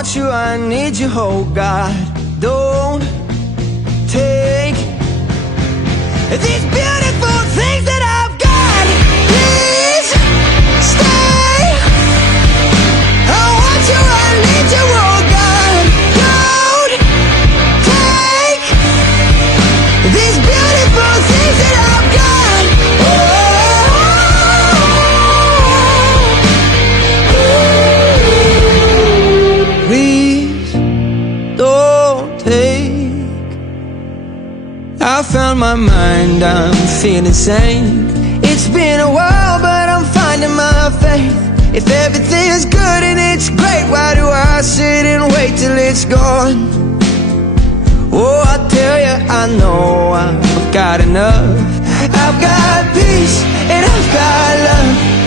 want you, I need you, oh God. Don't take these beautiful things that I've got. Please stay. I want you, I need you, oh God. Don't take these beautiful things that I've got. Please don't take. I found my mind, I'm feeling sane. It's been a while, but I'm finding my faith. If everything's good and it's great, why do I sit and wait till it's gone? Oh, I tell you, I know I've got enough. I've got peace and I've got love.